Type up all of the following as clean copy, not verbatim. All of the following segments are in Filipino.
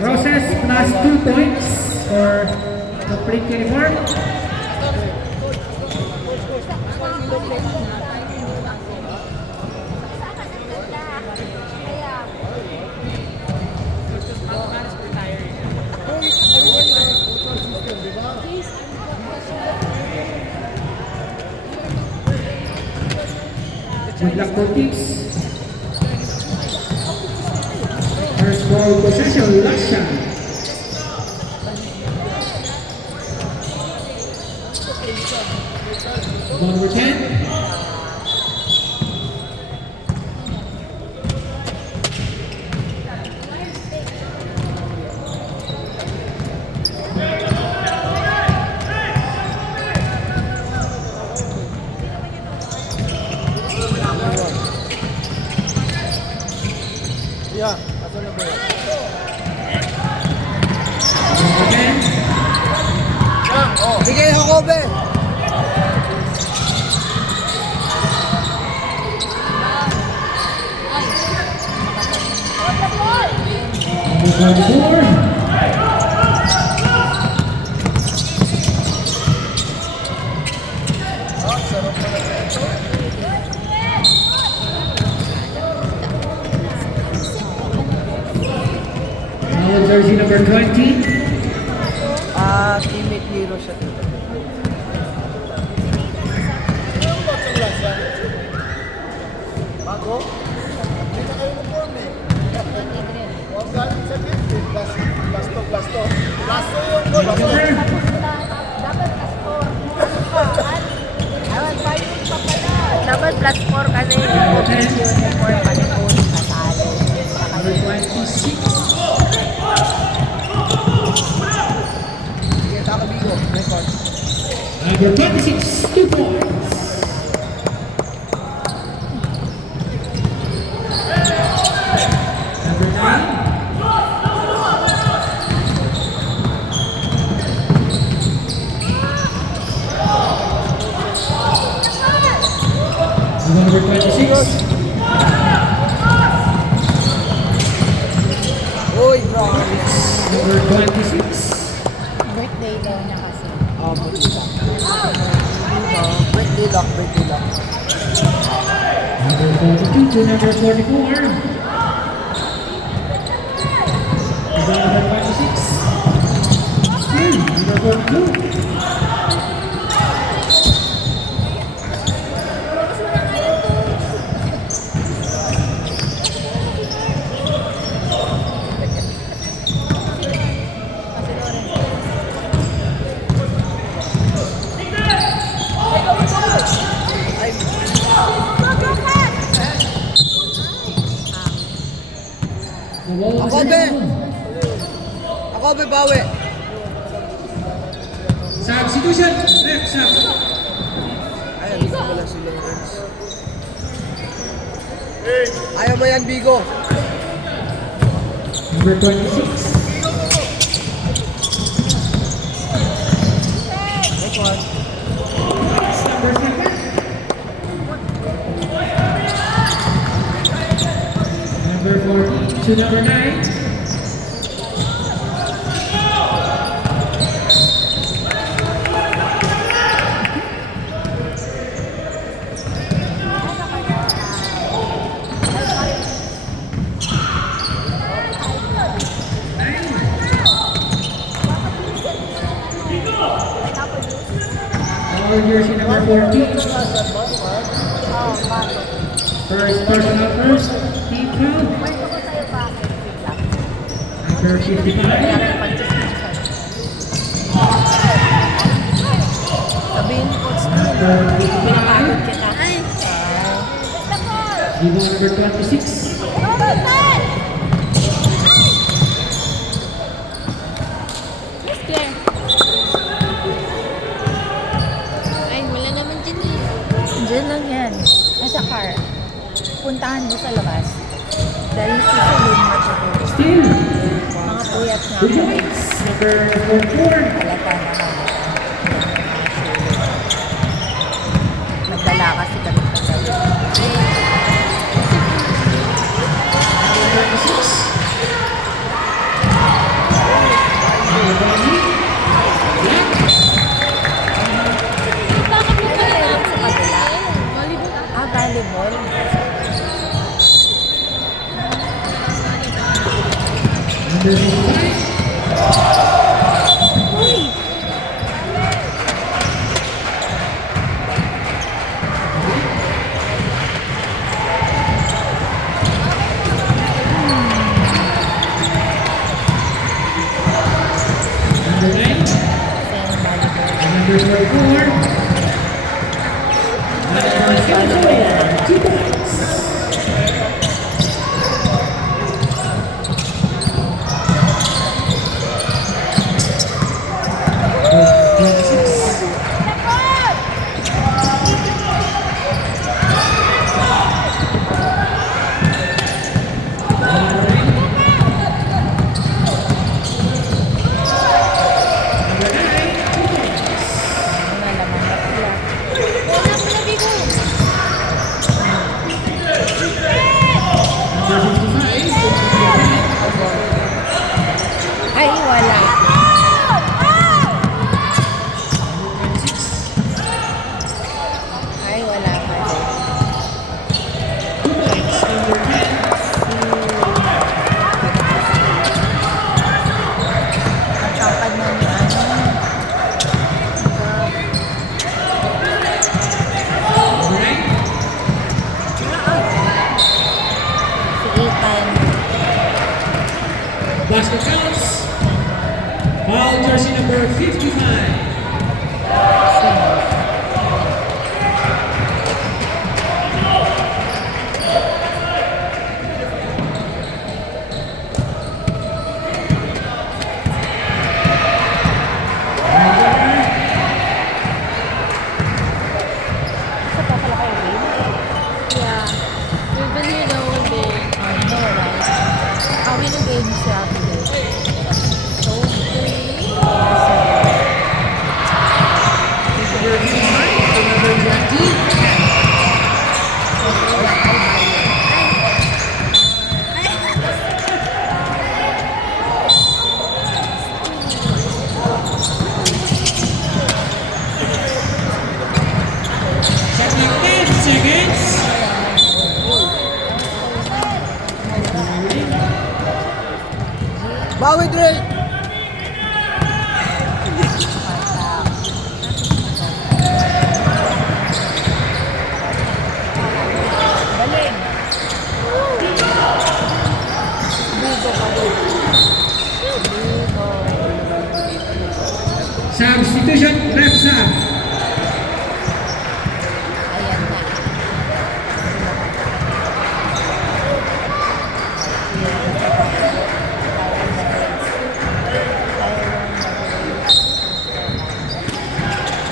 Roses plus 2 points for complete uniform. Good luck for teams. First ball possession, Lasha. Number 10. Yeah, asan na ba yan? Bigay ako, Kobe! Jersey number 20. Teammate hero siya. Bago? Hindi na kayo uniform eh. Huwag galing sa gift eh. Plasto. Plasto yung goal. Dapat plus 4. Dapat plus 4 kasi complete uniform pati po kasali. Number 26. Number 26, 2 points. Number 9. Number 26. Uy, bro. Number 26. Birthday daw niya kasi. Birthday lock. Number 42 to number 44. Number 26. Still, number 42. Ako be bawi. Substitution. Next sub. Ayaw dito pala si Lawrence. Ayaw mo yan, Bigo. Number 26. Next one. Number 7. Number 40 to number 9. Jersey number 14. First personal first, team foul. Number 55. Sabihin ko, Number 55. kita. Ay! Number 26. Diyan lang yan. Nasa car. Puntahan mo sa labas. Dahil sisalun mo sa Still. mga puyat na Two points. Number 44. halata na nagdala kasi kami sa Number 26. Bakit mo pa Meron sa kabila. Volleyball Ah, volleyball. Number 5. Uy! Number 9. Same volleyball. Number 44. Number 54. 2 points. Number 26. Number 9. Number 9. 2 points. Nalaman na sila. Wala mo na bigo. Number 55. Ay, wala. Ay, wala pa rin. 2 points. Number 10. Nagkapad na ni ano. Number 9. Si Ethan. Basket counts. Foul jersey number 55. Sino? Isa pa pala kayo, babe? Yeah. We've been here the whole day. I know, right? How many games siya today? So, 3. Number 55 to number 20. Shot clock 10 seconds. Bawi, Drake! Galing! Bigo pa rin. Bigo. Substitution reps up. Ayan na.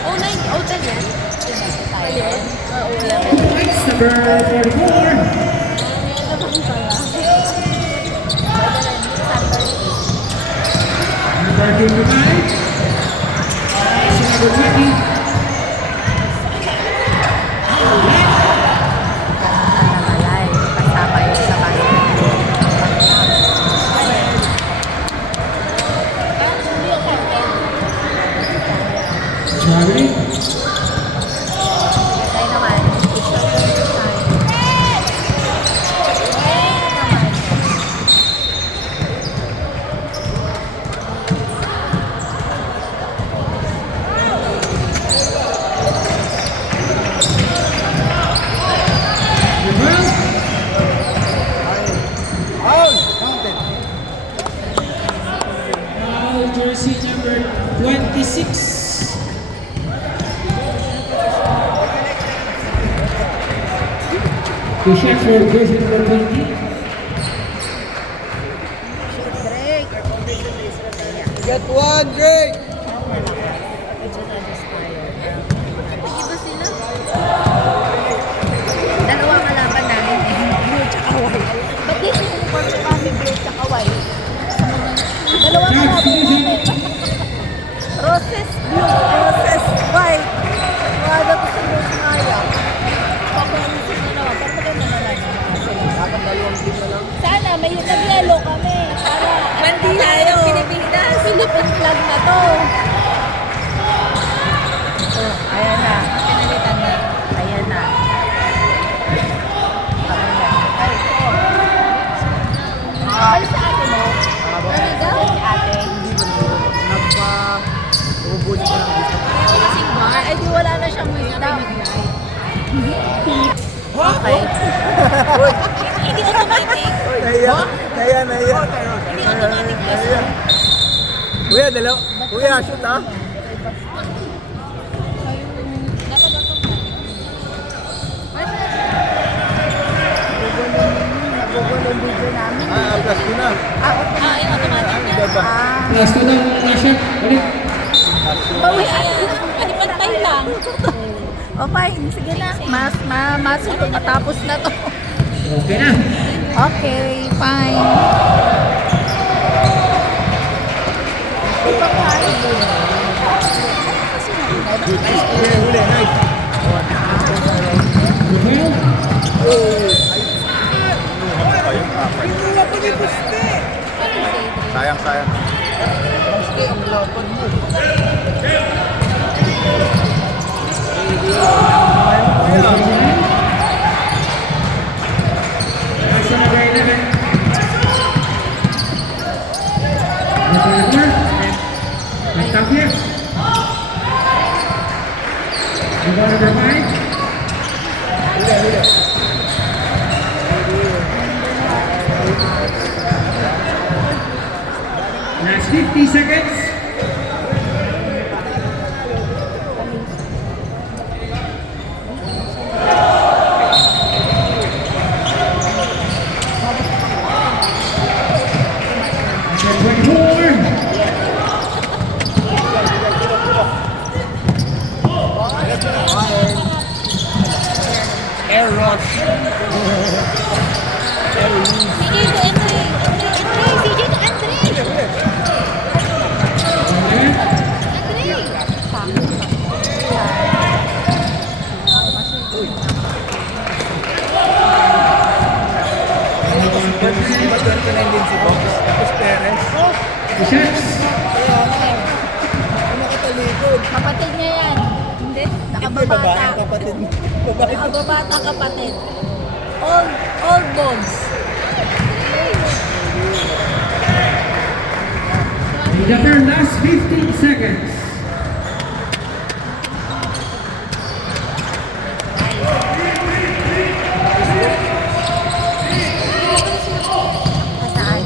Oh, 9. Oh, 10 yan. Ayan. Points number 44. Number 55. Number 20. Nakalay. Kasama yun sa bayan. Traveling. Tayo naman. Number 12. Foul! Counted. Foul jersey number 26. The shots for jersey number 20. Break. Get one, Drake! Iba sila. Dalawang kalaban namin eh. Blue tsaka white. Ba't di sinunod sa kami blue tsaka white? Dalawang kalaban namin. Roses blue, roses white. Wala ko sa blue smaya. Papanisip na naman. Pero maganda naman. Dapat dalawang team na lang. Sana may nag-yellow kami. Para Bandila yung Pilipinas. Philippine flag na to. Oh, ayan na. Pinalitan na. Ayan na. Ay, oh. Sa ate mo? Ano daw? Si ate. Nagpa-ubod ka ng gusto. Kasing bar? Ay, di wala na siyang wisdom. Okay. Hindi automatic. Naya. Hindi automatic Naya. Kuya, dalaw. Kuya, shoot ha. Dapat automatic. Nagugulo yung video namin. Plus ko na. Yung automatic na. Diba? Last ko daw, last shot. Ulit. Bawi, ano pantay lang. O fine, sige na. Matapos na to. Okay na. Okay, fine. Ipa fine. Huli, nice. Good Sayang, sayang. Nice number 11. Nice top here. Number 5. Last 50 seconds. Number 24. Air rush. Diba 29 din si Box? Tapos Perez. The shots. Ano nakatalikod? Kapatid niya yan. Hindi. Nakababata. Kapatid mo. Babae. Nakababata kapatid. Old bones. We got their last 15 seconds. Nasaan?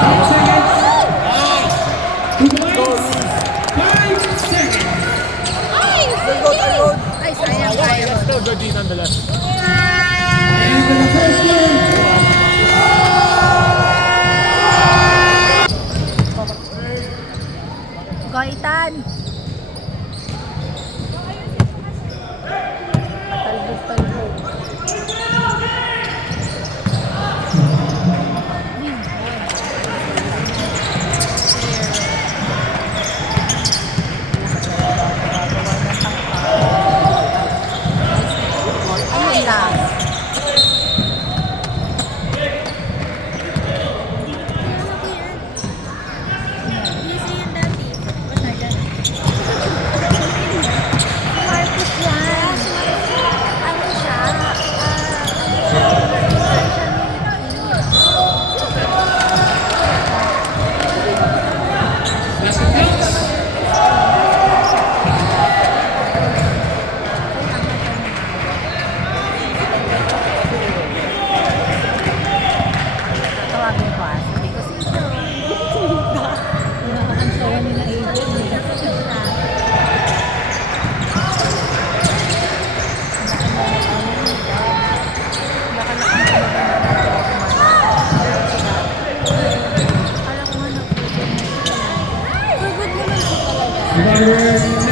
10 seconds. 2 points. 5 seconds. Ay, ay, sayang tayo. And for the first one. Goitan. Patalbog-talbog. Ayun lang. Marcos yan. Ano siya? Basket counts. Tawagin ko sabi ko si Joe. Nakakansawa nila Number 7.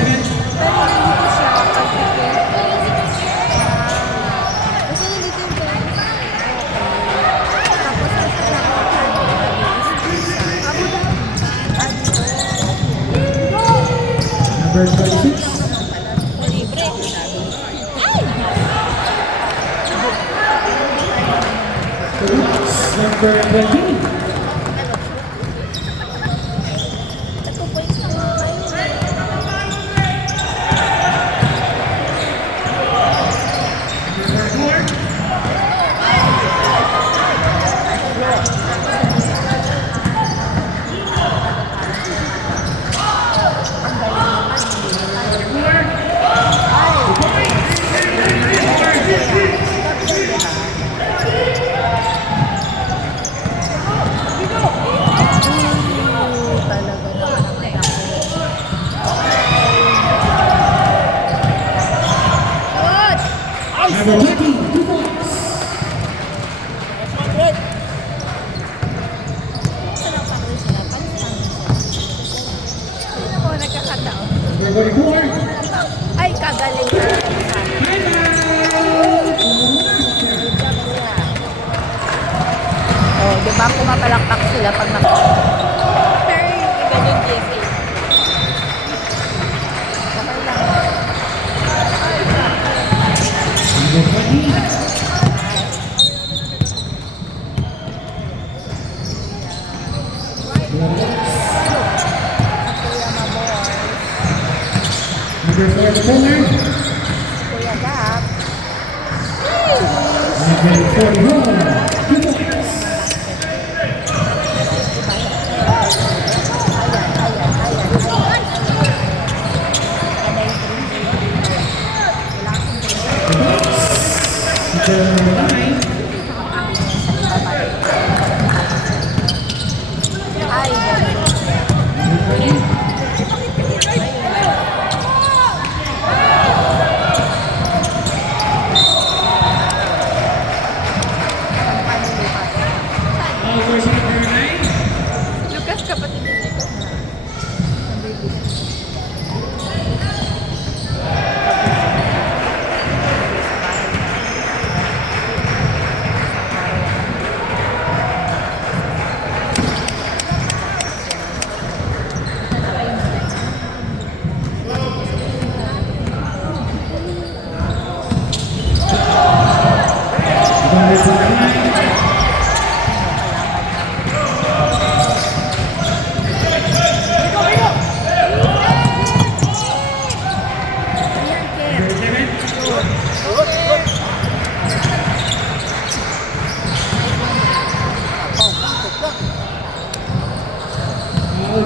Number 26. Number 20. Number 20, 2 points. Sino mo nagkakataon? Number 44. Ay, kagaling na. Oh, di ba pumapalakpak sila pag nak... Ganun, JK. Okay lang. Number 20. Kuya Maboy, Number 44. Kuya Gap. Number 41. 2 points. Number 9. Ay, ganun. Version number 9. Lucas, kapatid ni Nico. Number 49.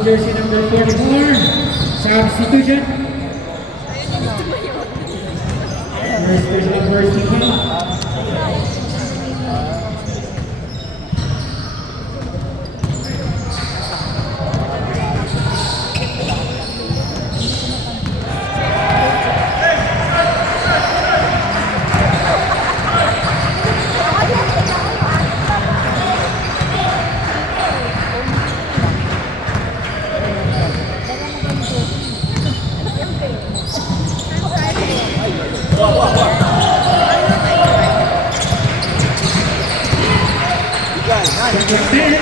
Jersey number 44, substitution. First person, first team. Number 10.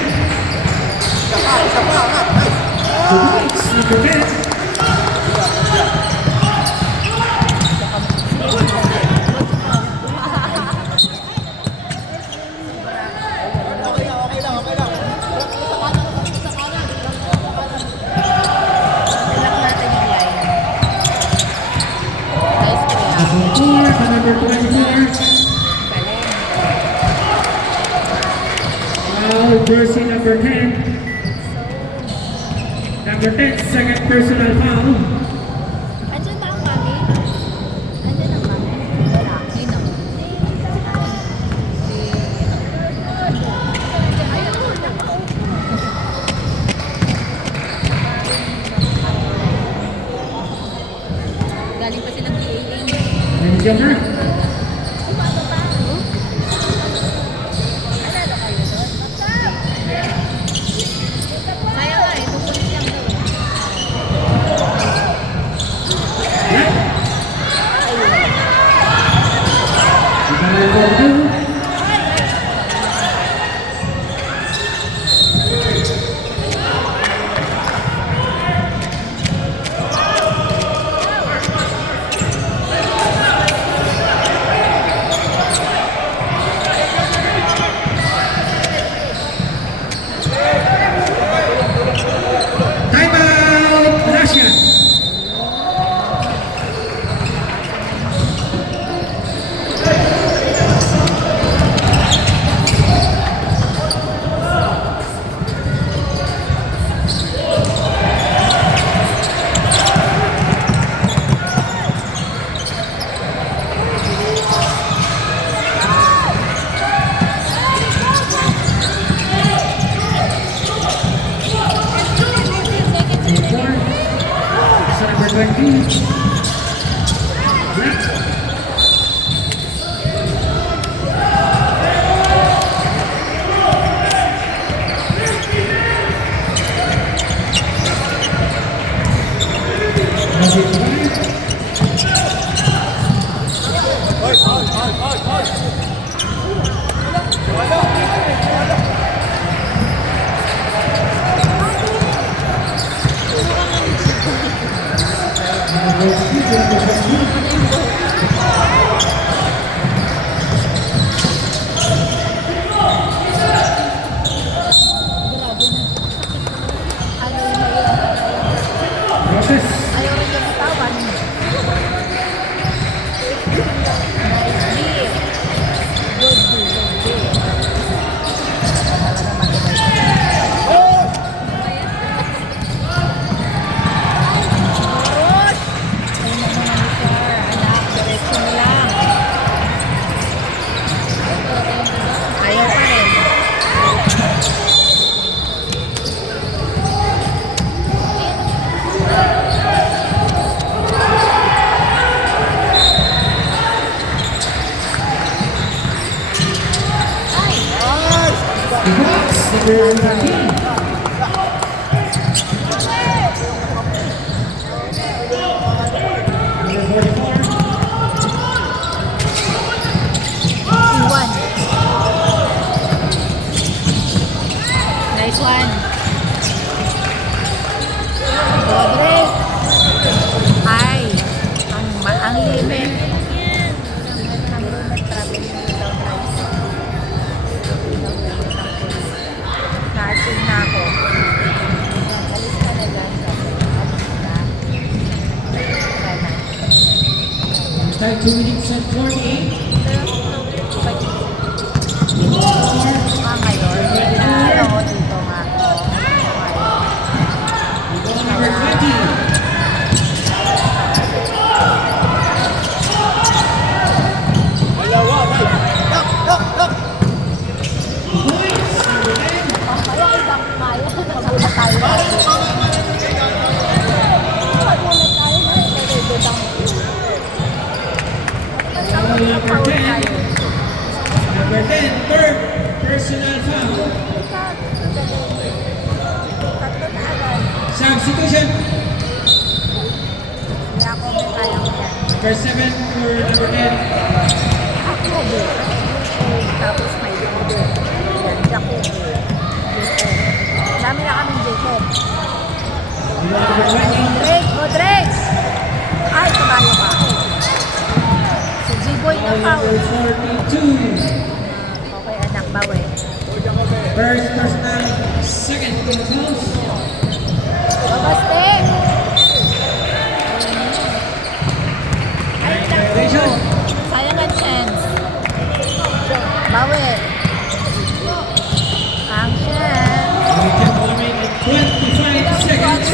Number 10. Lock natin yung line. Nice kuya. Number 4, number 24. Galing. Jersey number 10. Number 10, second personal foul. Andyan na ang mami? Andyan ang mami? Wala. Sino? Galing pa silang PA. Nandiyan na. Kaya nga eh, tutulis lang daw eh. Number 42. Timeout, Russian. Number 20. jersey number 17. Ano yung mahirap? Roses. Ayaw rin yung bitawan. Nice D. Good D, good D. Talaga matibay. Oh! Ross! Ay, monitor. Anak, diretso mo lang. Ayaw pa rin. The box number 13. Number 44. Iwan. Nice one. Rodrick. Ay, ang limit. Ang limit traffic without rice. Na-achieve na ako. Alis ka na dyan. Alis na. Wala na. Time 2 minutes and 48. Ngayon, ano ko dito nga. Ball number 20. Dalawa, right. Lock, lock, lock. Points number 10. Kaya ibang kaya. Nagulat tayo. Nagulat tayo na. Nagagutang. Ball number 10. Number 10, third personal foul. Tatlo na agad. Substitution. Hindi ako may kaya ko yan. Number 7 for number 10. Jacobo. Tapos may Jacobo. Yan, Jacobo. Dami na kaming Jacob. Ball number 20. Rodrick! Ay, tumayo ka. Si G-Boy na Ball foul. number 42. Okay, anak, bawi. First personal, second team fouls. Babaste! Ay, Violation. sayang ang chance. Bawi. Ang chance. We can remain in 25 seconds.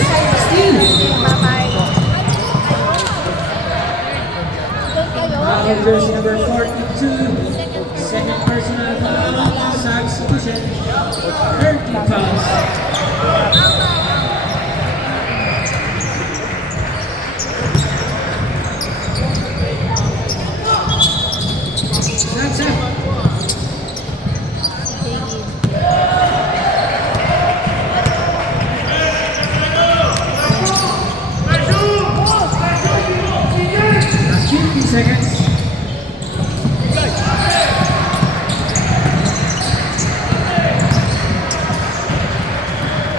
Steal. Bye-bye. Doon kayo. Foul jersey number 42. Second personal foul. Substitution. 30 fouls. That's it. Last 15 seconds.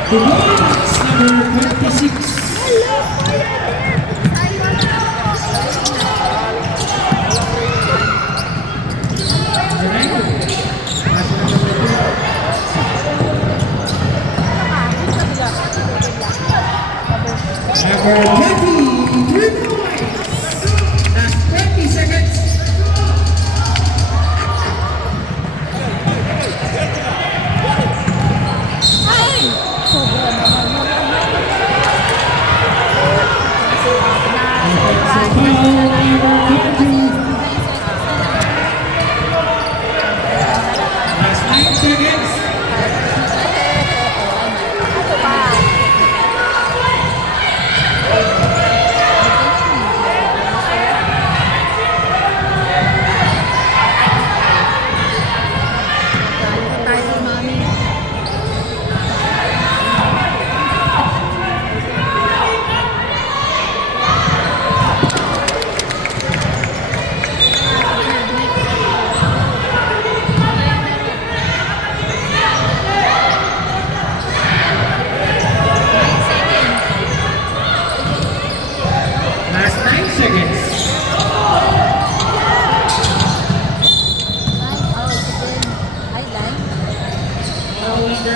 The points number 26. Number 20, 3 points. Last 20 seconds. Ay! Sobra naman yun. Foul number 20. Last 9 seconds. Ano ba?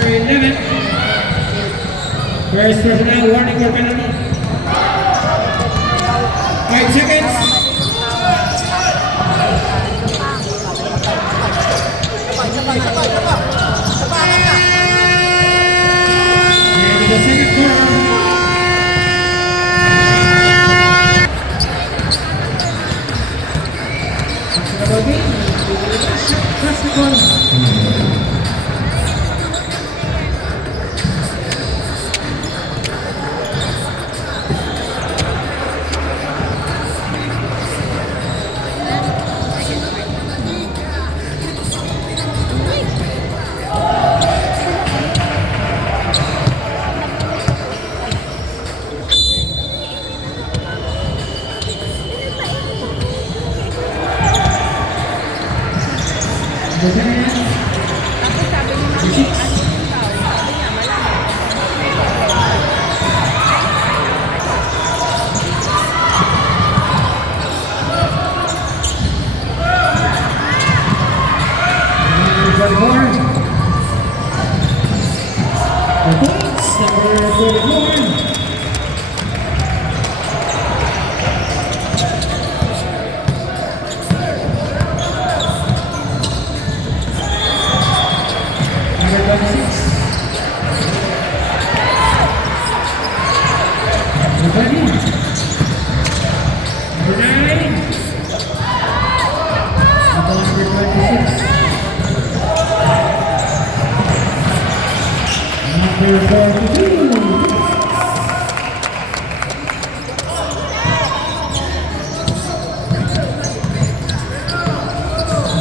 11. First personal warning or penalty. 5 seconds. And in the second quarter. Tapos sabi ni Mami, ano yung tao? Sabi niya, malaman.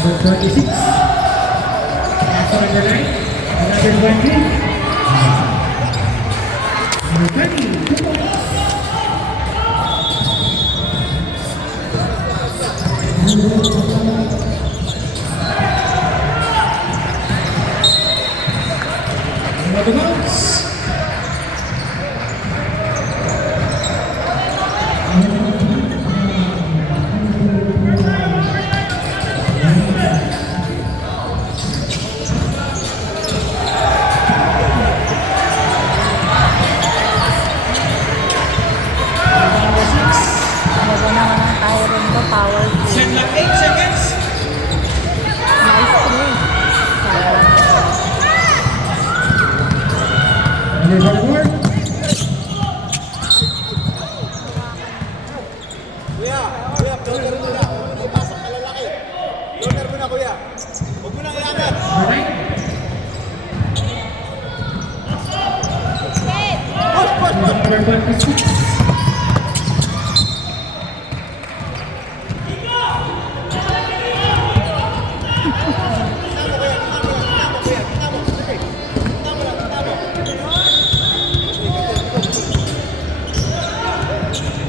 Number 26. That's on the line. Another 20. Number 20. 2 points. Another bounce. Talaga naman ang tao rin to, powerful. Set lang 8 seconds. Maestro eh. Number 44. Kuya, floater mo na. Pasok ka lalaki. Floater mo na, kuya. Huwag mo nang iangat. Number 9. Number 26.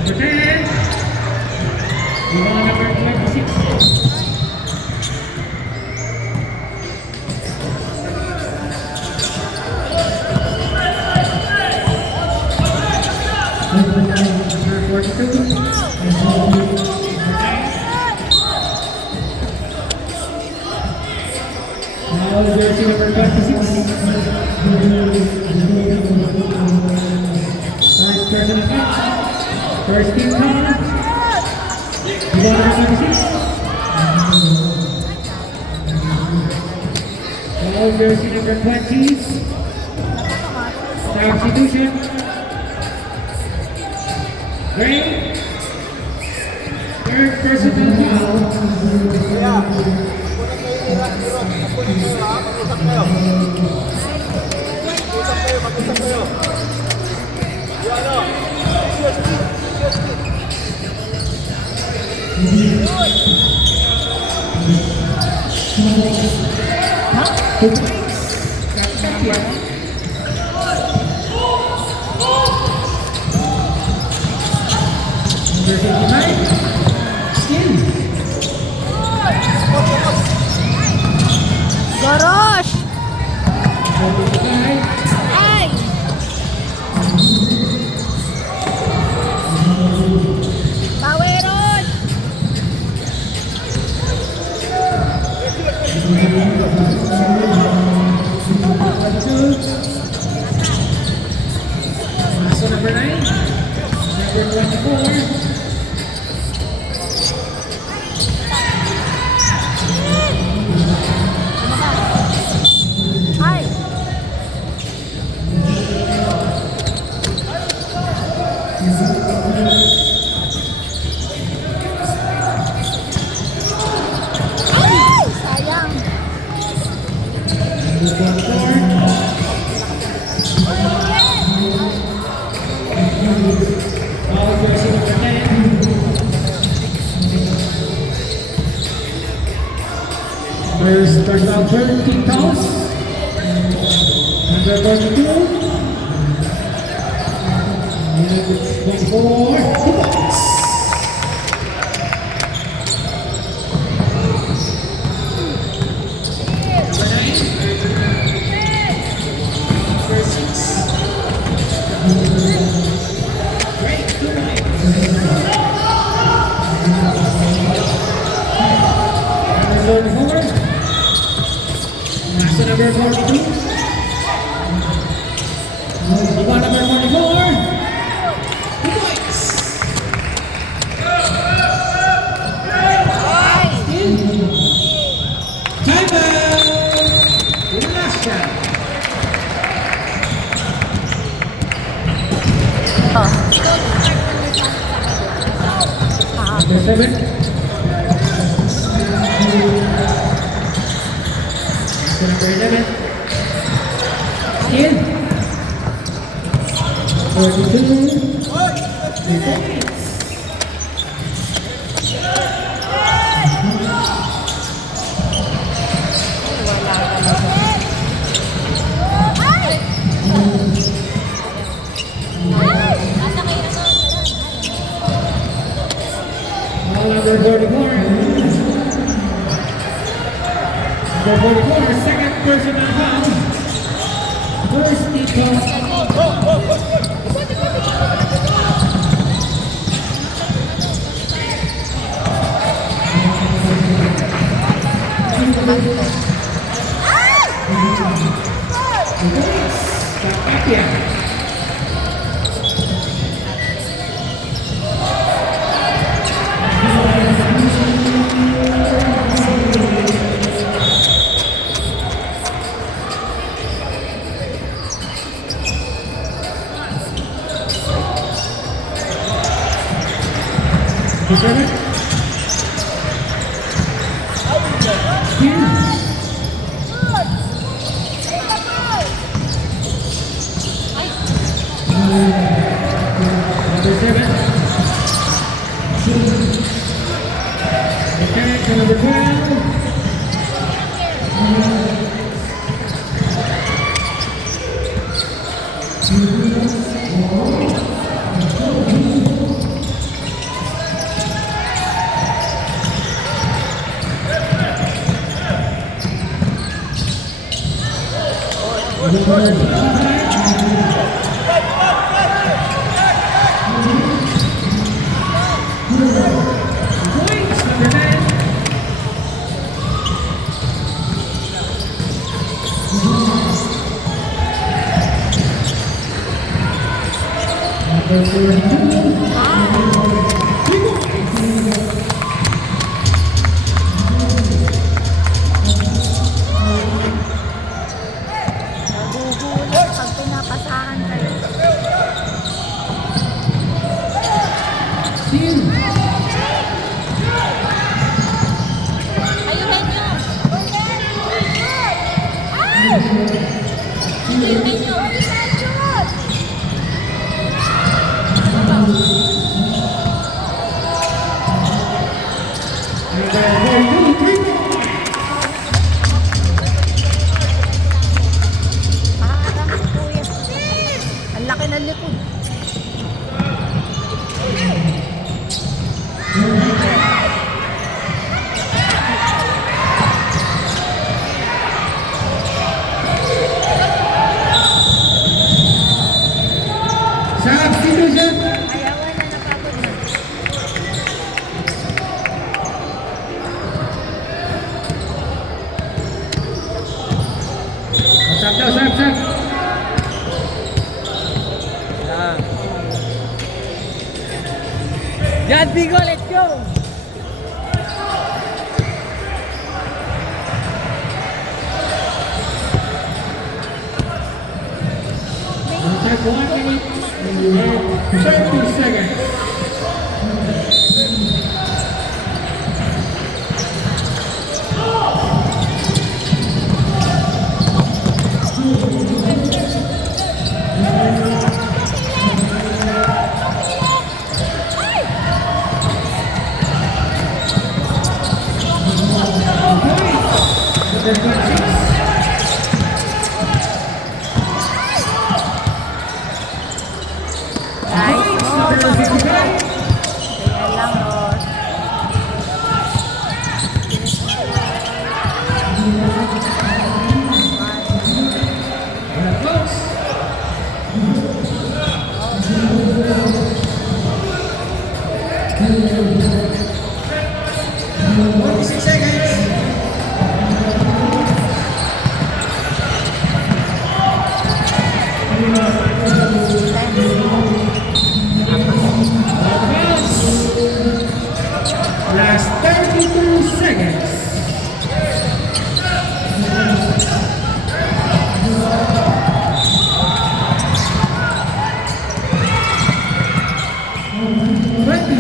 Number 10. Yung mga number 26. Number 42. Now jersey number 26. First person attack. First team cover. Number 26. Now jersey number 20. Substitution. Gray. Third personal foul. Kuya, punan kayo ni Rock. Punan kayo, ha? Mag-usap kayo. Mag-usap kayo. Yung ano? CSP. Number 59. Skin. Gorosh! Number 59. Ay! Poweron! Number 59. Ay! Sayang. First touchdown, 13 toss. Number 42. And 24. Number 42. Iba number 44. 2 points. Time out. Last shot. Number 7. Number 11. In. 42. 3 points. Ball number 44. Number 44, second personal foul. First Nico. Kapatya. Seven. Number 7. Mechanic to number 12. Points, number 9. Number 42. Nagugulat pag pinapasahan kayo. Team. Ayunin nyo! Ayunin nyo! Number 42, 3 points. Parang si Kuya. Ang laki ng likod. Substitution. Ayawan na napagod na. Sab daw, sab. Jan Bigo, let's go! 1 minute and 30 seconds. Number 26. Nice. Number 55. Ganyan lang, Ros. Close. 46 seconds. Last 32 seconds.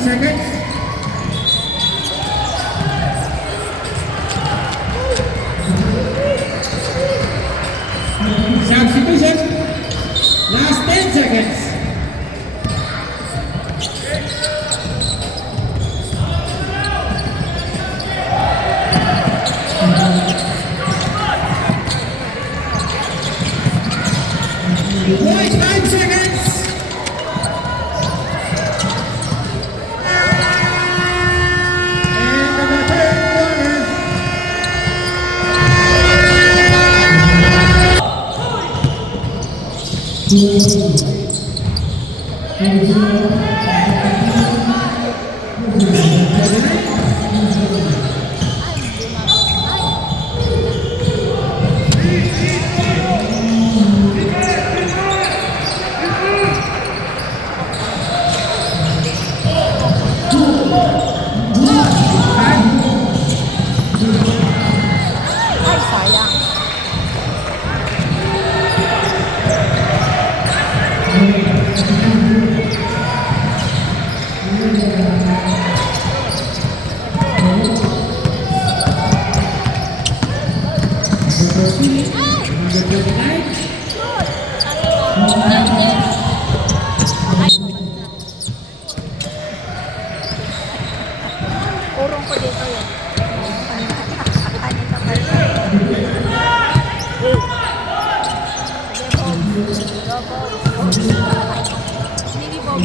Seconds. Substitution. Last 10 seconds. Boys, 5 seconds. And the third Ay, sayang. Urong ko dito yun. Kanina pa rin. Sige, Bob. Go, Bob. Sige, Bob.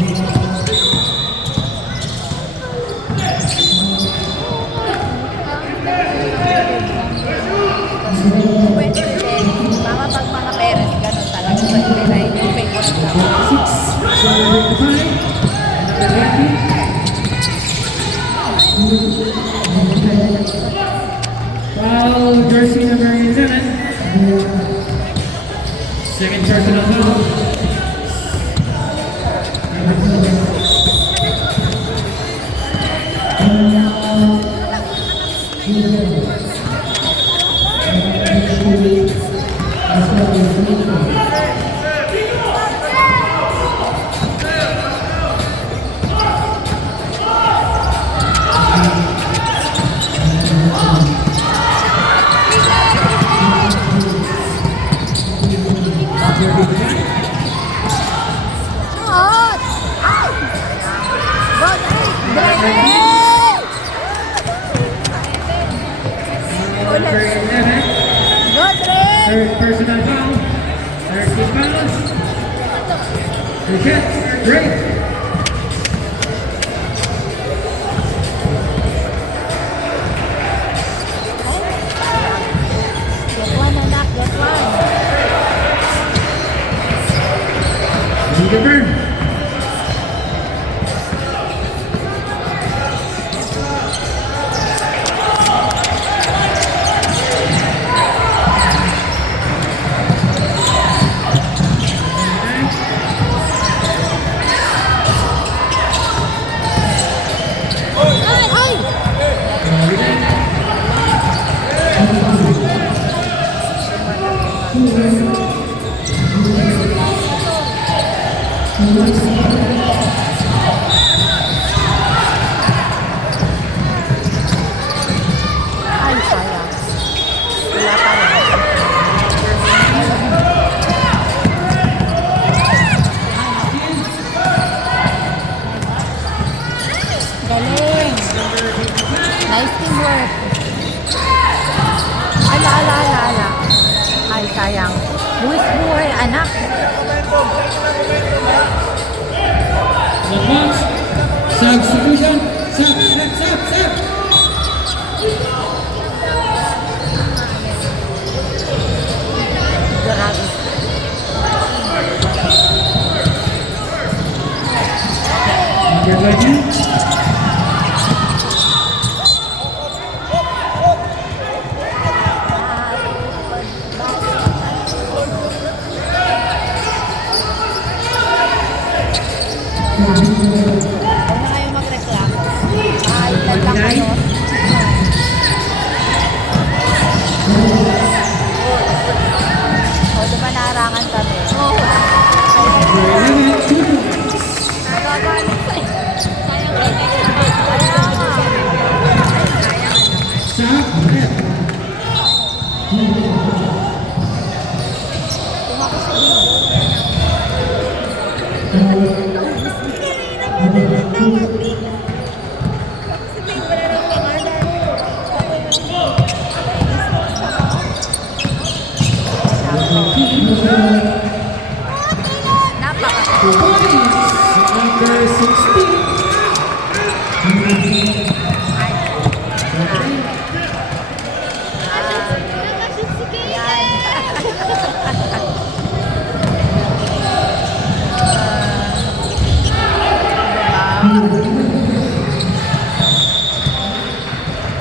Pwede rin. Mga pag mga parents, ganun talaga. Pwede rin. Yung pay-off lang. Foul, jersey number 11. Second personal foul. Shot! Ay! Good! Dre! Number 11. Good, Dre! Third personal foul. 30 fouls. Reset. Great. Get one, anak. Get one. Need a burn. Ay! Ay! Ay, sayang. Wala pa rin. Galing. Nice teamwork. Ala, ala, ala, ala. Ay, sayang. Buwis buhay, anak. Advance. Substitution. Sub. Grabe. Number 20. Huwag na kayo magreklamo. Ay, lang kayo. O, di ba naarangan kami? Oo. Nagagalit sa'yo. Sayang ka na. Sub. Left. Tumako sa libo. Napaka. Number 16.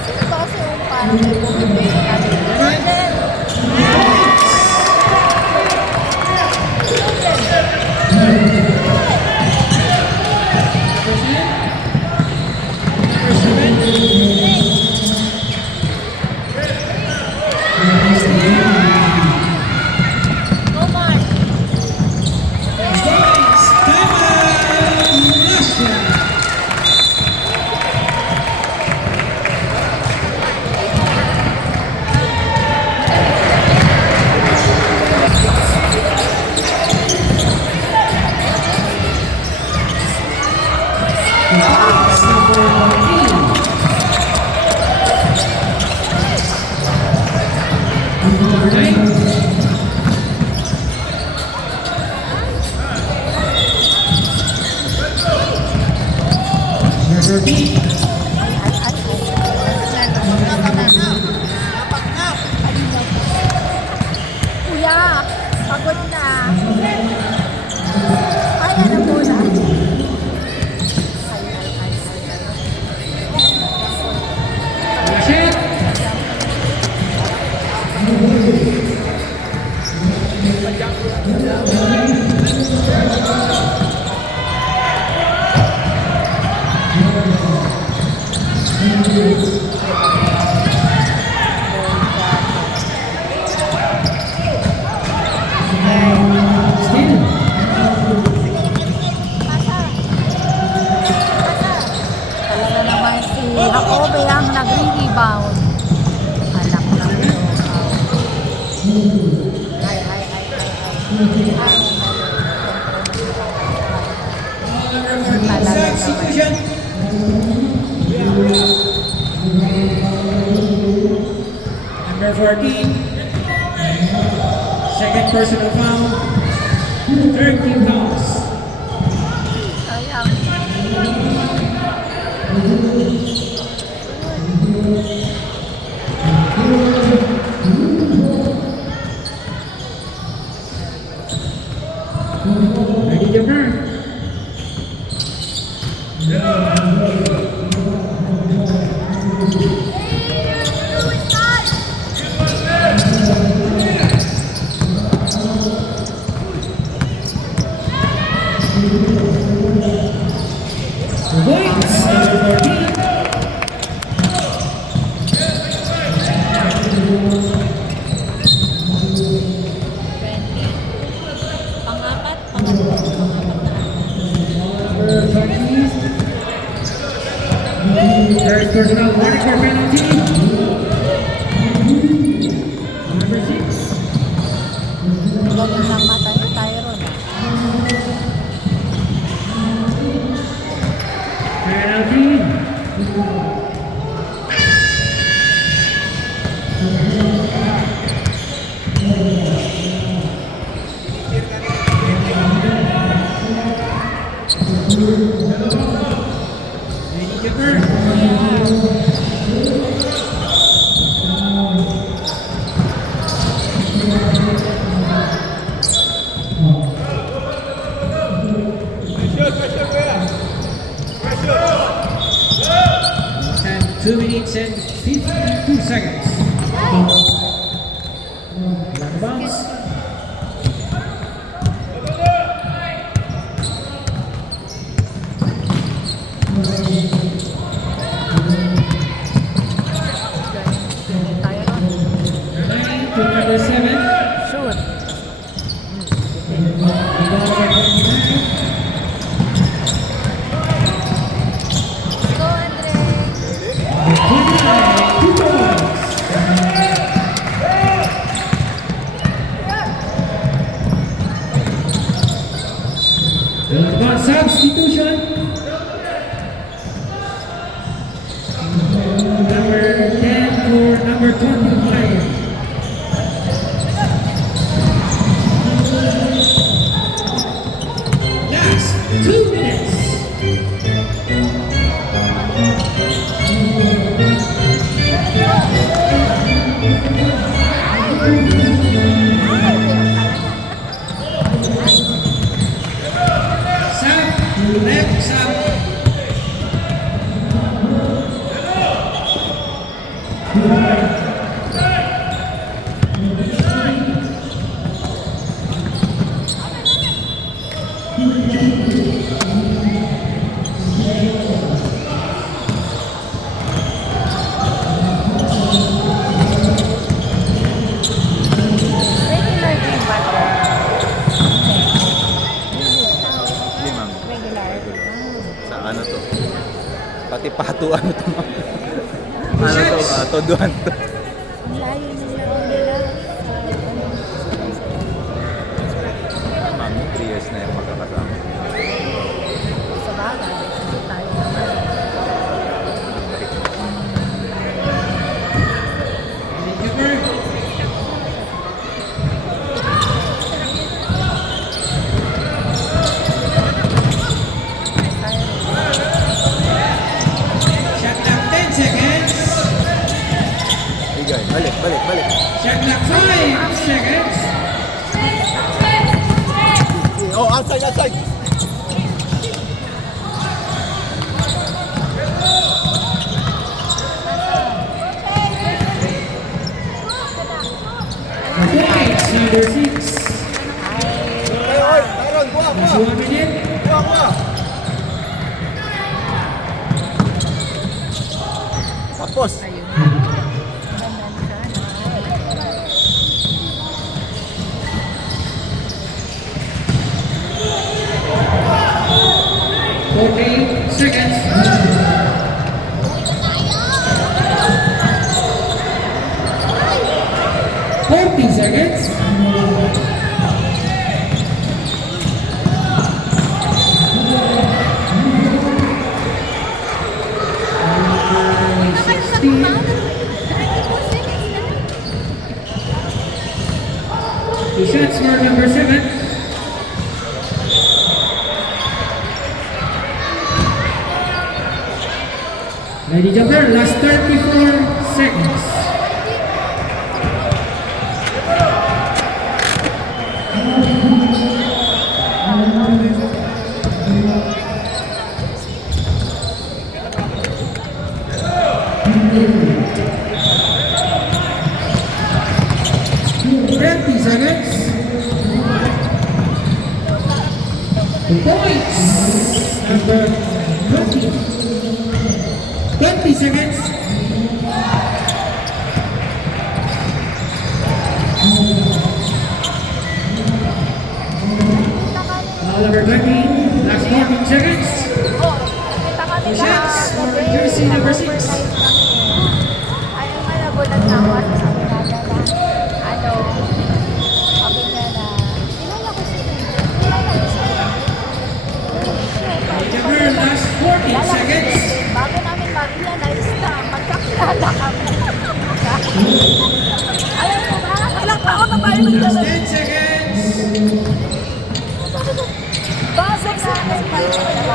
Sino ba kasi yung parang may bumibili natin? Jordan! Go, Mark! Kuya, pagod na. Ay, alam mo na. Check. Still. Talaga naman si Jacobe ang nagre-rebound. Anak ng ay. Substitution. Number 14. Second personal foul. Third team fouls. Sayang. Ready to burn. Points. Number 14. Pangapat na. Number 20. Third personal warning for penalty. Number 6. Ganun lang mata ni Tyron. Penalty. And 2 minutes and 52 seconds. Back bounce. Tyron. To number 7. Shoot. Go, Andre. Substitution. Number 10 for number 25. Last 2 minutes. Sub, left sub. Regular game ba to? Hindi, ma'am. Regular. Sa ano to? Pati pato ano to, ma'am? Ano to? Todoan to. Ang layo nila. Ma'am, 3 years na yung magkakasama. Sa bagay, hindi tayo naman. Shot clock 10 seconds. Bigay. Balik. Shot clock 5 seconds. Oh, outside. Points number 6. Oy, Tyron, buha. 1 minute. Buha. Tapos. Okay, seconds. 40 seconds. The shots for number 7. Lady jumper, last 34 seconds. Seconds. 2 points. Number 20. 20 seconds. Number 20. Last 14 seconds. kami Shots for kahapon. jersey number 6. Overnight kami. Ay, ang nagulat na ako. Ano sabi na ano, sabi niya na, kilala ko si Jagger, last 14 seconds. Bago namin ma-realize na magkakilala kami. Alam mo ba? Ilang taon na tayo Last nagdala. 10 seconds. Base sa mas 5 seconds.